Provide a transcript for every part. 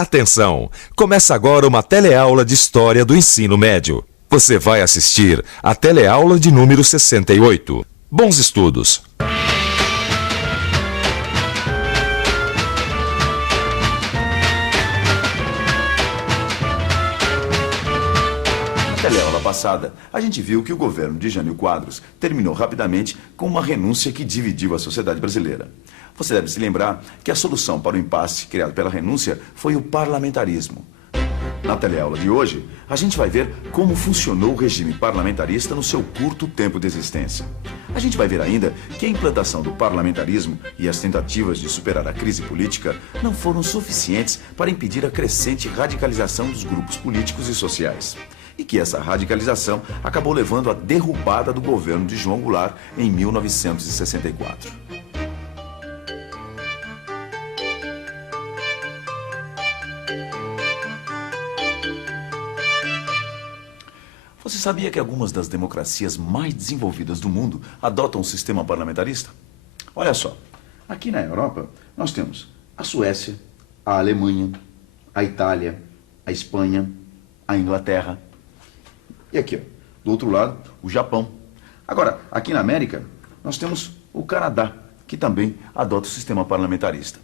Atenção! Começa agora uma teleaula de História do Ensino Médio. Você vai assistir a teleaula de número 68. Bons estudos! Na teleaula passada, a gente viu que o governo de Jânio Quadros terminou rapidamente com uma renúncia que dividiu a sociedade brasileira. Você deve se lembrar que a solução para o impasse criado pela renúncia foi o parlamentarismo. Na teleaula de hoje, a gente vai ver como funcionou o regime parlamentarista no seu curto tempo de existência. A gente vai ver ainda que a implantação do parlamentarismo e as tentativas de superar a crise política não foram suficientes para impedir a crescente radicalização dos grupos políticos e sociais. E que essa radicalização acabou levando à derrubada do governo de João Goulart em 1964. Você sabia que algumas das democracias mais desenvolvidas do mundo adotam um sistema parlamentarista? Olha só, aqui na Europa nós temos a Suécia, a Alemanha, a Itália, a Espanha, a Inglaterra e aqui, ó, do outro lado, o Japão. Agora, aqui na América nós temos o Canadá, que também adota o sistema parlamentarista.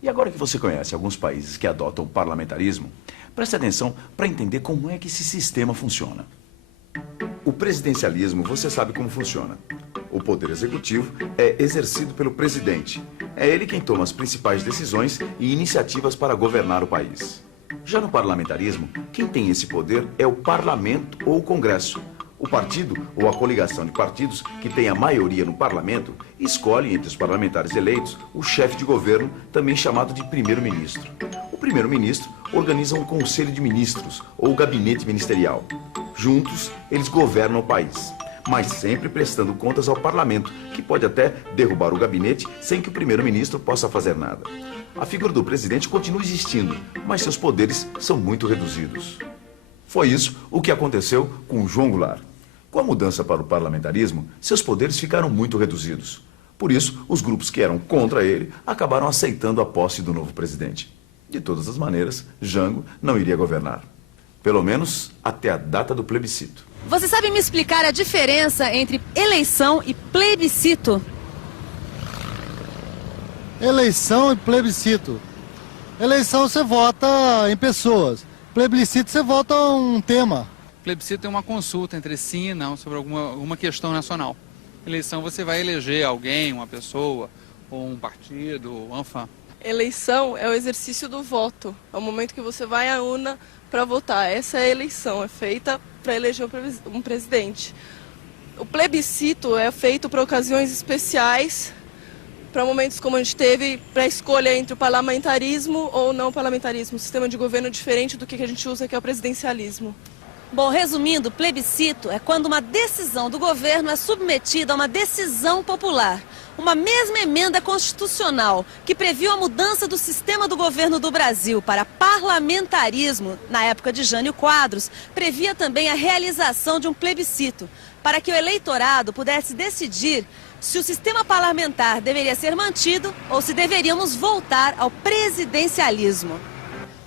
E agora que você conhece alguns países que adotam o parlamentarismo, preste atenção para entender como é que esse sistema funciona. O presidencialismo, você sabe como funciona. O poder executivo é exercido pelo presidente. É ele quem toma as principais decisões e iniciativas para governar o país. Já no parlamentarismo, quem tem esse poder é o parlamento ou o congresso. O partido ou a coligação de partidos que tem a maioria no parlamento escolhe entre os parlamentares eleitos o chefe de governo, também chamado de primeiro-ministro. O primeiro-ministro organiza um conselho de ministros ou gabinete ministerial. Juntos, eles governam o país, mas sempre prestando contas ao parlamento, que pode até derrubar o gabinete sem que o primeiro-ministro possa fazer nada. A figura do presidente continua existindo, mas seus poderes são muito reduzidos. Foi isso o que aconteceu com João Goulart. Com a mudança para o parlamentarismo, seus poderes ficaram muito reduzidos. Por isso, os grupos que eram contra ele acabaram aceitando a posse do novo presidente. De todas as maneiras, Jango não iria governar. Pelo menos até a data do plebiscito. Você sabe me explicar a diferença entre eleição e plebiscito? Eleição e plebiscito. Eleição você vota em pessoas. Plebiscito você vota um tema. Plebiscito é uma consulta entre sim e não sobre alguma questão nacional. Eleição você vai eleger alguém, uma pessoa, ou um partido, enfim. Eleição é o exercício do voto. É o momento que você vai à urna para votar. Essa é a eleição, é feita para eleger um presidente. O plebiscito é feito para ocasiões especiais, para momentos como a gente teve, para a escolha entre o parlamentarismo ou não parlamentarismo, um sistema de governo diferente do que a gente usa, que é o presidencialismo. Bom, resumindo, plebiscito é quando uma decisão do governo é submetida a uma decisão popular. Uma mesma emenda constitucional que previu a mudança do sistema do governo do Brasil para parlamentarismo, na época de Jânio Quadros, previa também a realização de um plebiscito, para que o eleitorado pudesse decidir se o sistema parlamentar deveria ser mantido ou se deveríamos voltar ao presidencialismo.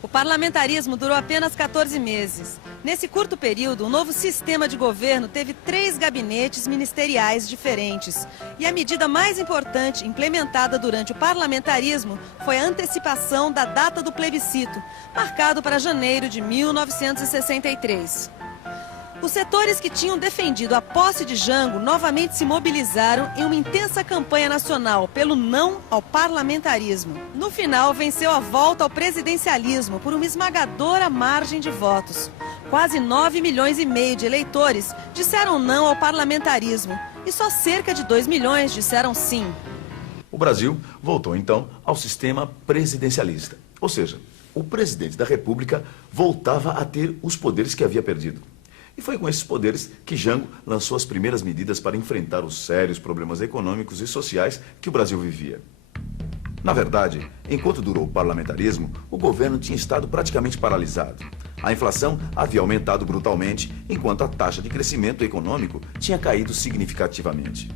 O parlamentarismo durou apenas 14 meses. Nesse curto período, o novo sistema de governo teve 3 gabinetes ministeriais diferentes. E a medida mais importante implementada durante o parlamentarismo foi a antecipação da data do plebiscito, marcado para janeiro de 1963. Os setores que tinham defendido a posse de Jango novamente se mobilizaram em uma intensa campanha nacional pelo não ao parlamentarismo. No final, venceu a volta ao presidencialismo por uma esmagadora margem de votos. Quase 9,5 milhões de eleitores disseram não ao parlamentarismo e só cerca de 2 milhões disseram sim. O Brasil voltou então ao sistema presidencialista, ou seja, o presidente da República voltava a ter os poderes que havia perdido. E foi com esses poderes que Jango lançou as primeiras medidas para enfrentar os sérios problemas econômicos e sociais que o Brasil vivia. Na verdade, enquanto durou o parlamentarismo, o governo tinha estado praticamente paralisado. A inflação havia aumentado brutalmente, enquanto a taxa de crescimento econômico tinha caído significativamente.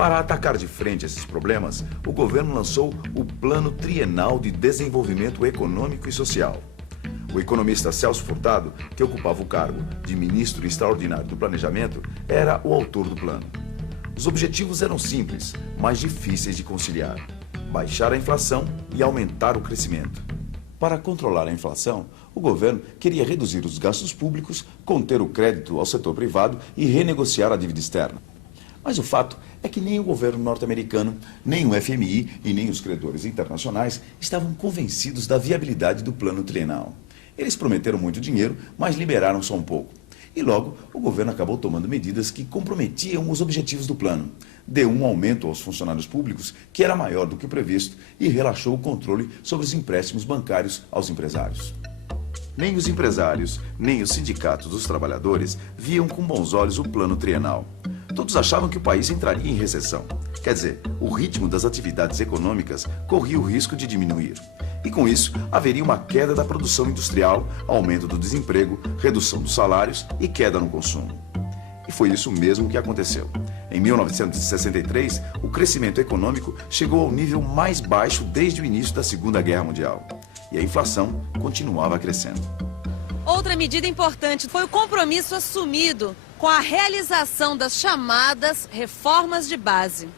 Para atacar de frente esses problemas, o governo lançou o Plano Trienal de Desenvolvimento Econômico e Social. O economista Celso Furtado, que ocupava o cargo de ministro extraordinário do Planejamento, era o autor do plano. Os objetivos eram simples, mas difíceis de conciliar: baixar a inflação e aumentar o crescimento. Para controlar a inflação, o governo queria reduzir os gastos públicos, conter o crédito ao setor privado e renegociar a dívida externa. Mas o fato é que nem o governo norte-americano, nem o FMI e nem os credores internacionais estavam convencidos da viabilidade do plano trienal. Eles prometeram muito dinheiro, mas liberaram só um pouco. E logo, o governo acabou tomando medidas que comprometiam os objetivos do plano. Deu um aumento aos funcionários públicos, que era maior do que o previsto, e relaxou o controle sobre os empréstimos bancários aos empresários. Nem os empresários, nem os sindicatos dos trabalhadores viam com bons olhos o plano trienal. Todos achavam que o país entraria em recessão. Quer dizer, o ritmo das atividades econômicas corria o risco de diminuir. E com isso, haveria uma queda da produção industrial, aumento do desemprego, redução dos salários e queda no consumo. E foi isso mesmo que aconteceu. Em 1963, o crescimento econômico chegou ao nível mais baixo desde o início da Segunda Guerra Mundial. E a inflação continuava crescendo. Outra medida importante foi o compromisso assumido com a realização das chamadas reformas de base.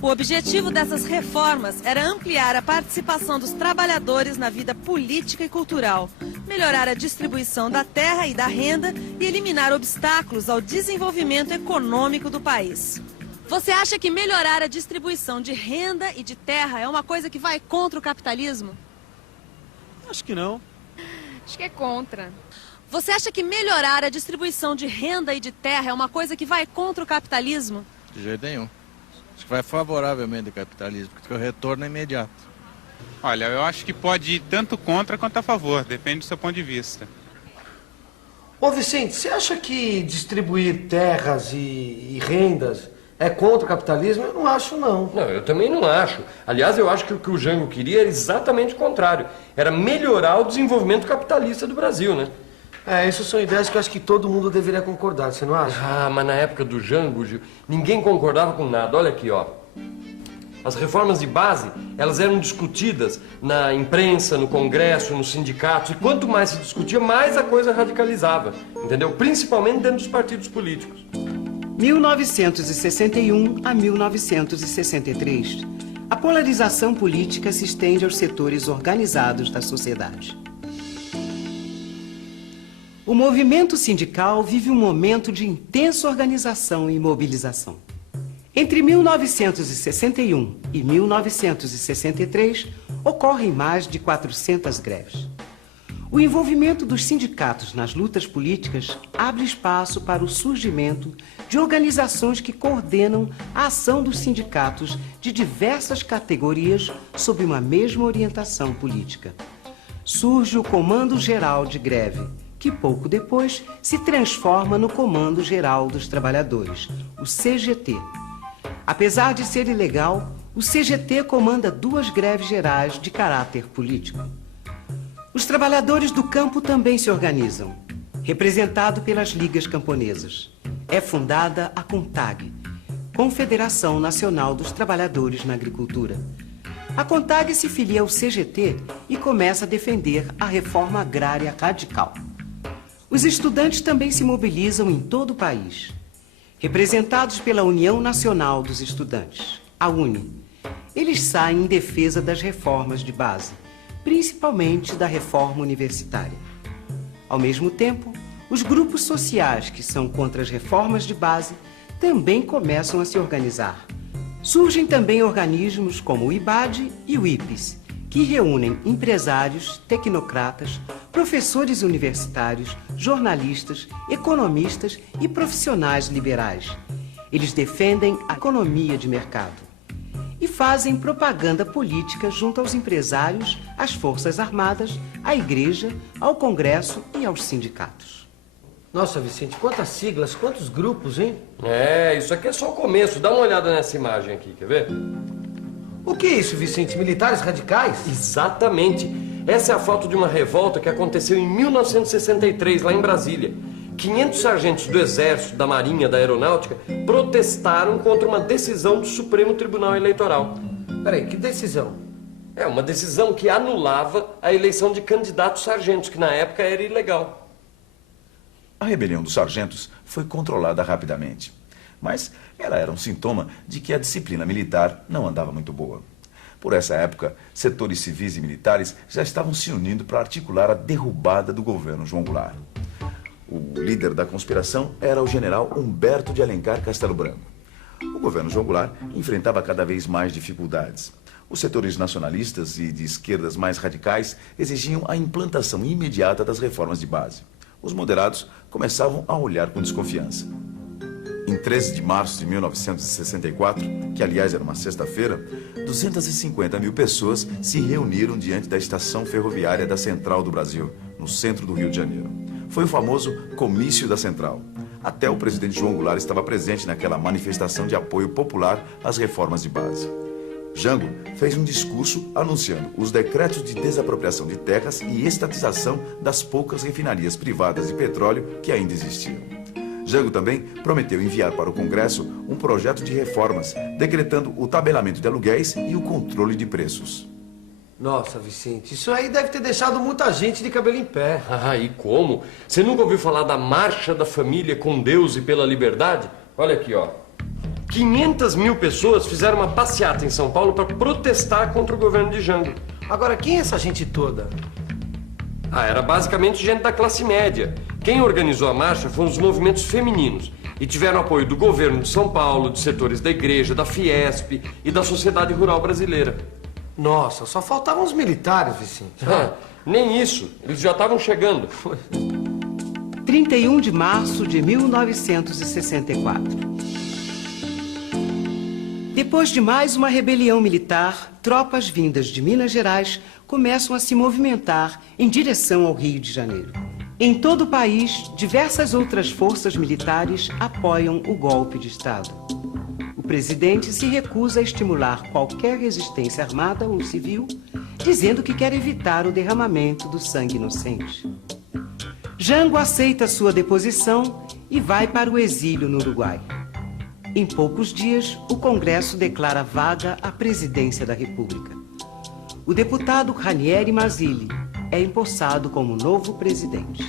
O objetivo dessas reformas era ampliar a participação dos trabalhadores na vida política e cultural, melhorar a distribuição da terra e da renda e eliminar obstáculos ao desenvolvimento econômico do país. Você acha que melhorar a distribuição de renda e de terra é uma coisa que vai contra o capitalismo? Acho que não. Acho que é contra. Você acha que melhorar a distribuição de renda e de terra é uma coisa que vai contra o capitalismo? De jeito nenhum. Acho que vai favoravelmente ao capitalismo, porque o retorno é imediato. Olha, eu acho que pode ir tanto contra quanto a favor, depende do seu ponto de vista. Ô Vicente, você acha que distribuir terras e rendas é contra o capitalismo? Eu não acho, não. Não, eu também não acho. Aliás, eu acho que o que o Jango queria era exatamente o contrário. Era melhorar o desenvolvimento capitalista do Brasil, né? Essas são ideias que eu acho que todo mundo deveria concordar, você não acha? Ah, mas na época do Jango, Gil, ninguém concordava com nada. Olha aqui, ó. As reformas de base, elas eram discutidas na imprensa, no Congresso, nos sindicatos. E quanto mais se discutia, mais a coisa radicalizava. Entendeu? Principalmente dentro dos partidos políticos. 1961 a 1963. A polarização política se estende aos setores organizados da sociedade. O movimento sindical vive um momento de intensa organização e mobilização. Entre 1961 e 1963, ocorrem mais de 400 greves. O envolvimento dos sindicatos nas lutas políticas abre espaço para o surgimento de organizações que coordenam a ação dos sindicatos de diversas categorias sob uma mesma orientação política. Surge o Comando Geral de Greve, que pouco depois se transforma no Comando Geral dos Trabalhadores, o CGT. Apesar de ser ilegal, o CGT comanda 2 greves gerais de caráter político. Os trabalhadores do campo também se organizam, representado pelas ligas camponesas. É fundada a CONTAG, Confederação Nacional dos Trabalhadores na Agricultura. A CONTAG se filia ao CGT e começa a defender a reforma agrária radical. Os estudantes também se mobilizam em todo o país. Representados pela União Nacional dos Estudantes, a UNE, eles saem em defesa das reformas de base, principalmente da reforma universitária. Ao mesmo tempo, os grupos sociais que são contra as reformas de base também começam a se organizar. Surgem também organismos como o IBAD e o IPES, que reúnem empresários, tecnocratas, professores universitários, jornalistas, economistas e profissionais liberais. Eles defendem a economia de mercado e fazem propaganda política junto aos empresários, às Forças Armadas, à Igreja, ao Congresso e aos sindicatos. Nossa, Vicente, quantas siglas, quantos grupos, hein? Isso aqui é só o começo. Dá uma olhada nessa imagem aqui, quer ver? O que é isso, Vicente? Militares radicais? Exatamente. Essa é a foto de uma revolta que aconteceu em 1963, lá em Brasília. 500 sargentos do Exército, da Marinha, da Aeronáutica protestaram contra uma decisão do Supremo Tribunal Eleitoral. Peraí, que decisão? É uma decisão que anulava a eleição de candidatos sargentos, que na época era ilegal. A rebelião dos sargentos foi controlada rapidamente, mas ela era um sintoma de que a disciplina militar não andava muito boa. Por essa época, setores civis e militares já estavam se unindo para articular a derrubada do governo João Goulart. O líder da conspiração era o general Humberto de Alencar Castelo Branco. O governo João Goulart enfrentava cada vez mais dificuldades. Os setores nacionalistas e de esquerdas mais radicais exigiam a implantação imediata das reformas de base. Os moderados começavam a olhar com desconfiança. Em 13 de março de 1964, que aliás era uma sexta-feira, 250 mil pessoas se reuniram diante da estação ferroviária da Central do Brasil, no centro do Rio de Janeiro. Foi o famoso Comício da Central. Até o presidente João Goulart estava presente naquela manifestação de apoio popular às reformas de base. Jango fez um discurso anunciando os decretos de desapropriação de terras e estatização das poucas refinarias privadas de petróleo que ainda existiam. Jango também prometeu enviar para o Congresso um projeto de reformas, decretando o tabelamento de aluguéis e o controle de preços. Nossa, Vicente, isso aí deve ter deixado muita gente de cabelo em pé. Ah, e como? Você nunca ouviu falar da Marcha da Família com Deus e pela Liberdade? Olha aqui, ó. 500 mil pessoas fizeram uma passeata em São Paulo para protestar contra o governo de Jango. Agora, quem é essa gente toda? Ah, era basicamente gente da classe média. Quem organizou a marcha foram os movimentos femininos e tiveram apoio do governo de São Paulo, de setores da igreja, da Fiesp e da sociedade rural brasileira. Nossa, só faltavam os militares, Vicente. Ah, nem isso, eles já estavam chegando. 31 de março de 1964. Depois de mais uma rebelião militar, tropas vindas de Minas Gerais começam a se movimentar em direção ao Rio de Janeiro. Em todo o país, diversas outras forças militares apoiam o golpe de Estado. O presidente se recusa a estimular qualquer resistência armada ou civil, dizendo que quer evitar o derramamento do sangue inocente. Jango aceita sua deposição e vai para o exílio no Uruguai. Em poucos dias, o Congresso declara vaga a presidência da República. O deputado Ranieri Mazzilli é empossado como novo presidente.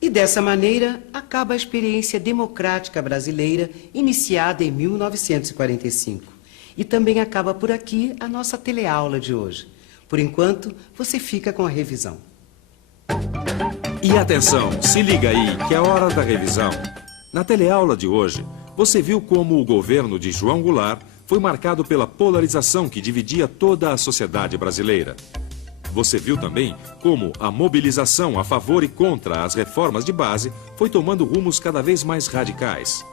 E dessa maneira, acaba a experiência democrática brasileira iniciada em 1945. E também acaba por aqui a nossa teleaula de hoje. Por enquanto, você fica com a revisão. E atenção, se liga aí que é hora da revisão. Na teleaula de hoje, você viu como o governo de João Goulart foi marcado pela polarização que dividia toda a sociedade brasileira. Você viu também como a mobilização a favor e contra as reformas de base foi tomando rumos cada vez mais radicais.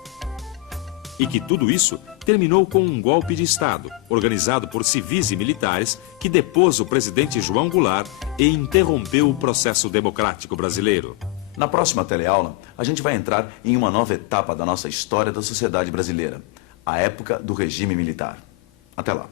E que tudo isso terminou com um golpe de Estado, organizado por civis e militares, que depôs o presidente João Goulart e interrompeu o processo democrático brasileiro. Na próxima teleaula, a gente vai entrar em uma nova etapa da nossa história da sociedade brasileira, a época do regime militar. Até lá.